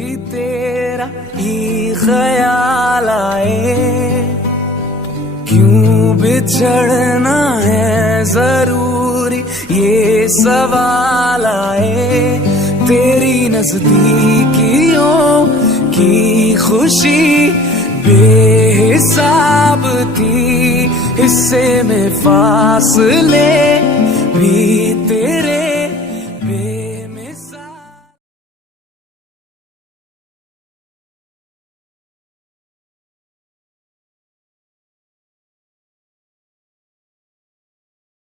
भी तेरा ही ख्याल आए, क्यों बिछड़ना है जरूरी ये सवाल आए। तेरी नजदीकियों की खुशी बेहिसाब थी, हिस्से में फासले भी तेरे